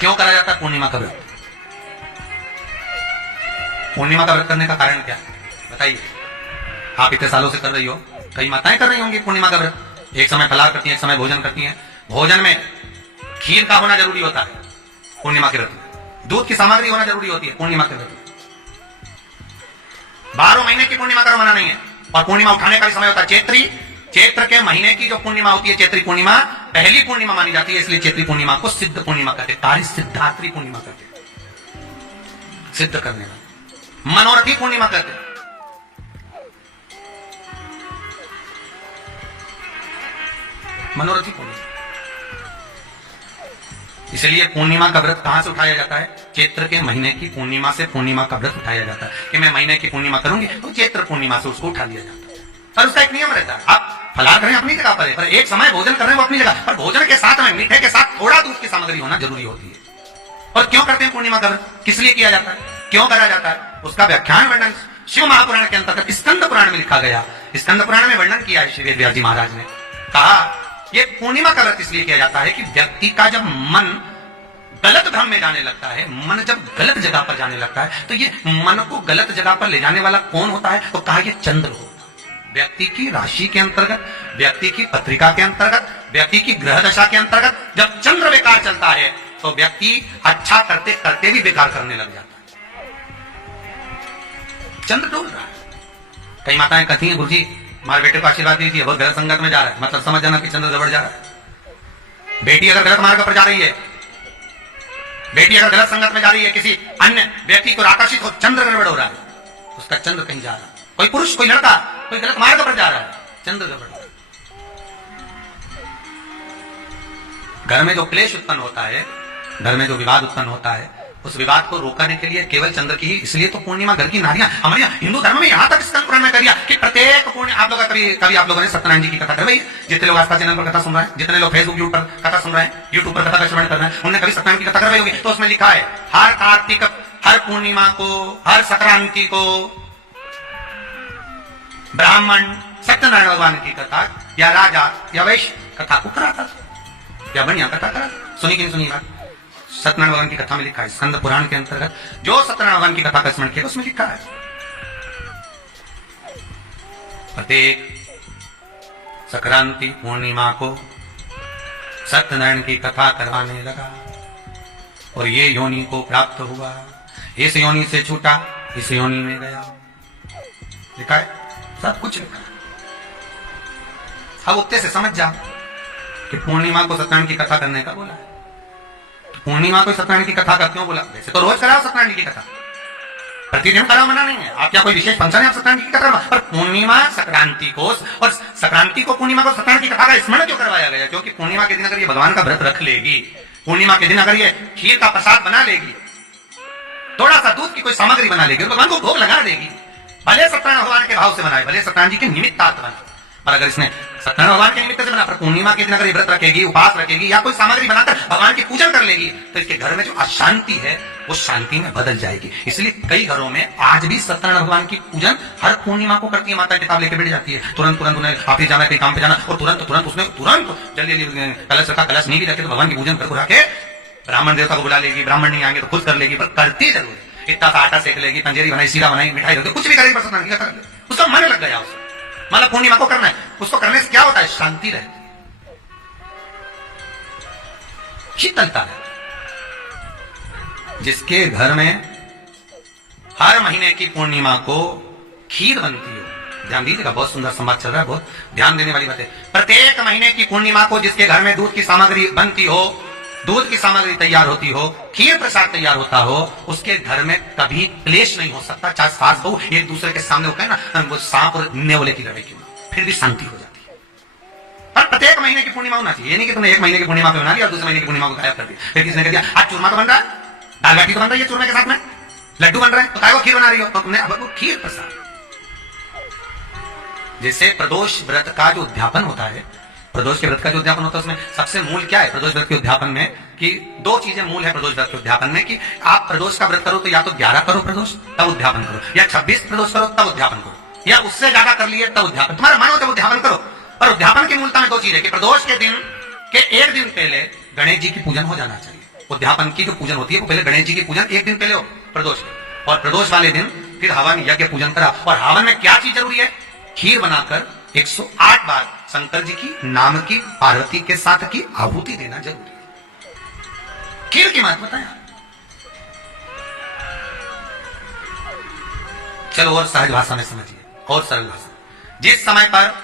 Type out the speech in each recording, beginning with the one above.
क्यों करा जाता है पूर्णिमा का व्रत? पूर्णिमा का व्रत करने का कारण क्या बताइए? आप इतने सालों से कर रही हो, कई माताएं कर रही होंगी पूर्णिमा का व्रत। एक समय फलाहार करती हैं, एक समय भोजन करती हैं। भोजन में खीर का होना जरूरी होता है पूर्णिमा के व्रत में। दूध की सामग्री होना जरूरी होती है पूर्णिमा के व्रत में। 12 महीने की पूर्णिमा कर्म मना नहीं है। और पूर्णिमा उठाने का भी समय होता है चैत्री। चैत्र के महीने की जो पूर्णिमा होती है, चैत्री पूर्णिमा पहली पूर्णिमा मानी जाती है, इसलिए चैत्री पूर्णिमा को सिद्ध पूर्णिमा कहते हैं। कार्य सिद्धात्री पूर्णिमा कहते हैं, सिद्ध करने वाला। मनोरथी पूर्णिमा कहते हैं। मनोरथी पूर्णिमा। इसलिए पूर्णिमा का व्रत कहां से उठाया जाता है? चैत्र के महीने की पूर्णिमा से पूर्णिमा का व्रत उठाया जाता है कि मैं महीने की पूर्णिमा करूंगी तो चैत्र पूर्णिमा से उसको उठा लिया जाता है। पर उसका एक नियम रहता है, आप फलाहार करें अपनी जगह पर एक समय भोजन कर रहे हैं वो अपनी जगह पर। भोजन के साथ में मीठे के साथ थोड़ा दूध की सामग्री होना जरूरी होती है। और क्यों करते हैं पूर्णिमा का व्रत? किस लिए किया जाता है, क्यों करा जाता है? उसका व्याख्यान वर्णन शिव महापुराण के अंतर्गत स्कंद पुराण में लिखा गया। स्कंद पुराण में वर्णन किया है श्री वेद व्यास जी महाराज ने। कहा ये पूर्णिमा का व्रत इसलिए किया जाता है कि व्यक्ति का जब मन गलत भ्रम में जाने लगता है, मन जब गलत जगह पर जाने लगता है, तो ये मन को गलत जगह पर ले जाने वाला कौन होता है? तो कहा ये चंद्र होता है। व्यक्ति की राशि के अंतर्गत, व्यक्ति की पत्रिका के अंतर्गत, व्यक्ति की ग्रह दशा के अंतर्गत जब चंद्र बेकार चलता है तो व्यक्ति अच्छा करते करते भी बेकार करने लग जाता है। चंद्र डोल रहा है। कई माताएं कहती हैं गुरुजी हमारे बेटे को आशीर्वाद दीजिए, वो गलत संगत में जा रहा है। मतलब समझ जाना कि चंद्र गड़बड़ जा रहा है। बेटी अगर गलत मार्ग पर जा रही है, बेटी अगर गलत संगत में जा रही है, किसी अन्य व्यक्ति को आकर्षित हो, चंद्र गड़बड़ हो रहा है, उसका चंद्र कहीं जा रहा है। कोई पुरुष, कोई लड़का, कोई गलत मार्ग पर जा रहा है, चंद्र गड़बड़ हो रहा है। घर में जो क्लेश उत्पन्न होता है, घर में जो विवाद उत्पन्न होता है, उस विवाद को रोकने के लिए केवल चंद्र की ही, इसलिए तो पूर्णिमा घर की नारियां हमारे हिंदू धर्म में यहां तक स्कंद पुराण में कर दिया कि प्रत्येक पूर्णिमा आप लोग कभी आप लोगों ने सत्यनारायण जी की कथा करवाई? जितने लोग आस्था चैनल पर कथा सुन रहे हैं, जितने लोग फेसबुक यूट्यूब पर कथा सुन रहे हैं, यूट्यूब पर कथा का श्रवण कर रहे हैं, उन्होंने कभी सत्यनारायण की कथा करवाई होगी? तो उसमें लिखा है हर कार्तिक, हर पूर्णिमा को, हर संक्रांति को ब्राह्मण सत्यनारायण भगवान की कथा या राजा या वैश्य कथा को कराता था या बढ़िया कथा कराता। सुनी कि नहीं सुनी बात? सत्यनारायण भगवान की कथा में लिखा है, स्कंद पुराण के अंतर्गत जो सत्यनारायण भगवान की कथा का स्मरण किया उसमें लिखा है प्रत्येक संक्रांति पूर्णिमा को सत्यनारायण की कथा करवाने लगा और ये योनि को प्राप्त हुआ, इस योनि से छूटा, इस योनि में गया। लिखा है, सब कुछ लिखा है। अब उत्ते से समझ जा कि पूर्णिमा को सत्यनारायण की कथा करने का बोला है। पूर्णिमा को सत्यनारायण की कथा का क्यों बोला? वैसे तो रोज कराओ सत्यनारायण की कथा, प्रतिदिन कराओ, मना नहीं है। आप क्या कोई विशेष फंक्शन है आप सत्यनारायण की कथा, पर पूर्णिमा संक्रांति को और संक्रांति को पूर्णिमा को सत्यनारायण की कथा का स्मरण क्यों करवाया गया? क्योंकि पूर्णिमा के दिन अगर ये भगवान का व्रत रख लेगी, पूर्णिमा के दिन अगर ये खीर का प्रसाद बना लेगी, थोड़ा सा दूध की कोई सामग्री बना लेगी और भगवान को भोग लगा देगी, भले सत्यनारायण भगवान के भाव से बनाए, भले सत्यनारायण जी के निमित्तार्थ बनाए, पर अगर इसने सत्यनारायण भगवान के निमित्त से बना, पर पूर्णिमा के दिन अगर ये व्रत रखेगी, उपवास रखेगी या कोई सामग्री बनाकर भगवान की पूजन कर लेगी, तो इसके घर में जो अशांति है वो शांति में बदल जाएगी। इसलिए कई घरों में आज भी सत्यनारायण भगवान की पूजन हर पूर्णिमा को करती है। माता किताब लेके बैठ जाती है, तुरंत तुरंत उन्हें ऑफिस जाना है, कहीं काम पे जाना, और तुरंत तुरंत उसने तुरंत जल्दी कलश रखा, कलश नहीं भी रखे तो भगवान की पूजन कर के ब्राह्मण देवता को बुला लेगी, ब्राह्मण नहीं आएंगे तो खुद कर लेगी, पर करती जरूर है। इतना सा आटा सेक लेगी, पंजेरी बनाई, सीरा बनाई, मिठाई रखी, कुछ भी करेगी, पर सत्यनारायण की कथा कर ले, उसका मन लग गया उसे। मतलब पूर्णिमा को करना है, उसको करने से क्या होता है? शांति रहती, शीतलता रहती। जिसके घर में हर महीने की पूर्णिमा को खीर बनती हो, ध्यान दीजिएगा, बहुत सुंदर संवाद चल रहा है, बहुत ध्यान देने वाली बात है। प्रत्येक महीने की पूर्णिमा को जिसके घर में दूध की सामग्री बनती हो, दूध की सामग्री तैयार होती हो, खीर प्रसाद तैयार होता हो, उसके घर में कभी क्लेश नहीं हो सकता। चाहे सास बहू एक दूसरे के सामने होता है ना, वो सांप और नेवले की लड़ाई क्यों, फिर भी शांति हो जाती है। पर प्रत्येक महीने की पूर्णिमा होना चाहिए। ये नहीं कि तुमने एक महीने की पूर्णिमा पे बना लिया और दूसरे महीने की पूर्णिमा को गायब कर दिया। फिर किसने कह दिया आज चूरमा तो बन रहा है, दाल बाटी तो बन रही है चूरमे के साथ में, लड्डू बन रहे हैं, तो काय को खीर बना रही हो? तो तुमने अब वो खीर प्रसाद। जैसे प्रदोष व्रत का जो उद्यापन होता है, प्रदोष के व्रत का जो उद्यापन होता है, उसमें सबसे मूल क्या है प्रदोष व्रत के उद्यापन में? कि दो चीजें मूल है प्रदोष व्रत के उद्यापन में, कि आप प्रदोष का व्रत करो तो या तो 11 करो प्रदोष तब उद्यापन करो, या 26 प्रदोष करो तब उद्यापन करो, या उससे ज्यादा कर लिए तब उद्यापन। तुम्हारा मन हो तब उद्यापन करो। पर उद्यापन की मूलता में दो चीज है कि प्रदोष के दिन के एक दिन पहले गणेश जी की पूजन हो जाना चाहिए। उद्यापन की जो पूजन होती है वो पहले गणेश जी की पूजन एक दिन पहले हो प्रदोष, और प्रदोष वाले दिन फिर हवन यज्ञ पूजन करा। और हवन में क्या चीज जरूरी है? खीर बनाकर 108 बार शंकर जी की नाम की पार्वती के साथ की आहुति देना जरूरी है। खीर की बात बताया। चलो और सहज भाषा में समझिए, और सरल भाषा। जिस समय पर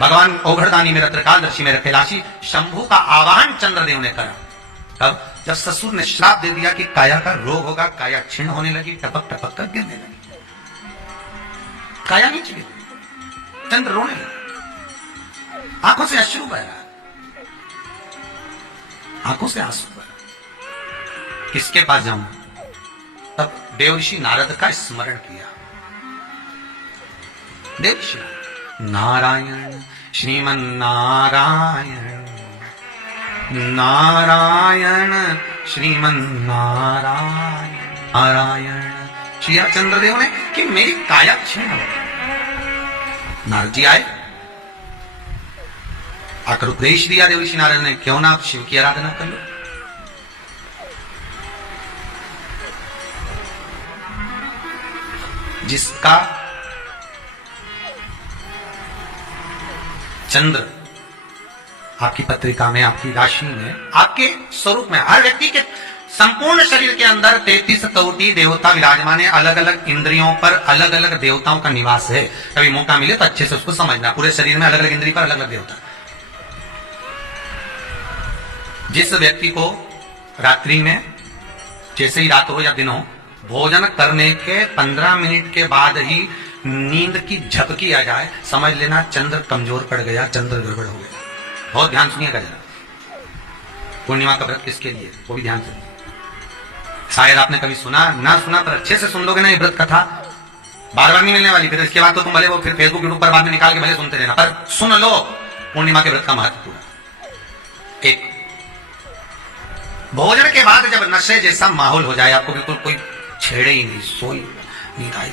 भगवान ओघड़दानी में रत्रकालदर्शी में कैलाशी शंभु का आवाहन चंद्रदेव ने करा, तब जब ससुर ने श्राप दे दिया कि काया का रोग होगा, काया क्षीण होने लगी, टपक टपक कर गिरने लगी, काया नीचे गिर, चंद्र रोने लगा, आंखों से अश्रु बह रहा, आंखों से आंसू बह रहा। किसके पास जाऊं? तब देवर्षि नारद का स्मरण किया। देवर्षि नारायण श्रीमन नारायण, नारायण श्रीमन नारायण, नारायण श्री चंद्रदेव ने कि मेरी काया क्षीण हो। नारद जी आए, आकर उपदेश दिया देवर्षि नारद ने, क्यों ना आप शिव की आराधना कर लो। जिसका चंद्र आपकी पत्रिका में, आपकी राशि में, आपके स्वरूप में, हर व्यक्ति के संपूर्ण शरीर के अंदर 33 कोटि देवता विराजमान है। अलग अलग इंद्रियों पर अलग अलग देवताओं का निवास है। कभी मौका मिले तो अच्छे से उसको समझना। पूरे शरीर में अलग अलग इंद्रिय पर अलग अलग देवता। जिस व्यक्ति को रात्रि में, जैसे ही रात हो या दिन हो, भोजन करने के 15 मिनट के बाद ही नींद की झपकी आ जाए, समझ लेना चंद्र कमजोर पड़ गया, चंद्र गड़बड़ हो गया। बहुत ध्यान सुनिएगा जरा। पूर्णिमा का व्रत किसके लिए, वो भी ध्यान से। शायद आपने कभी सुना ना सुना, पर अच्छे से सुन लोगे ना, ये व्रत कथा बार बार नहीं मिलने वाली। फिर इसके बाद तो तुम भले वो फिर फेसबुक यूट्यूब पर बाद में निकाल के भले सुनते रहना, पर सुन लो पूर्णिमा के व्रत का महत्व पूरा। एक, भोजन के बाद जब नशे जैसा माहौल हो जाए, आपको बिल्कुल कोई छेड़े ही नहीं, सोई नींद आई,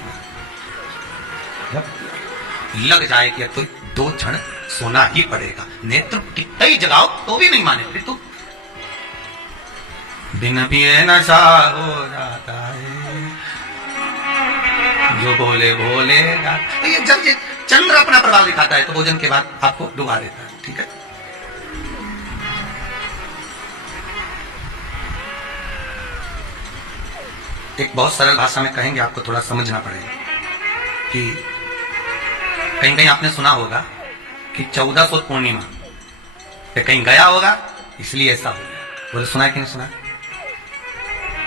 लग जाए कि तो 2 क्षण सोना ही पड़ेगा, नेत्र कितना ही जगाओ तो भी नहीं माने, फिर तो बिन पिए नशा हो जाता है, जो बोले बोलेगा। तो ये जब ये चंद्र अपना प्रभाव दिखाता है तो भोजन के बाद आपको डुबा देता है। ठीक है, एक बहुत सरल भाषा में कहेंगे, आपको थोड़ा समझना पड़ेगा कि कहीं कहीं आपने सुना होगा कि 1400 पूर्णिमा पे कहीं गया होगा, इसलिए ऐसा हो गया। बोले सुना है कि नहीं सुना?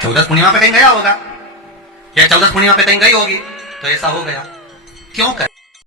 14 पूर्णिमा पे कहीं गया होगा, या 14 पूर्णिमा पे कहीं गई होगी तो ऐसा हो गया। क्यों कर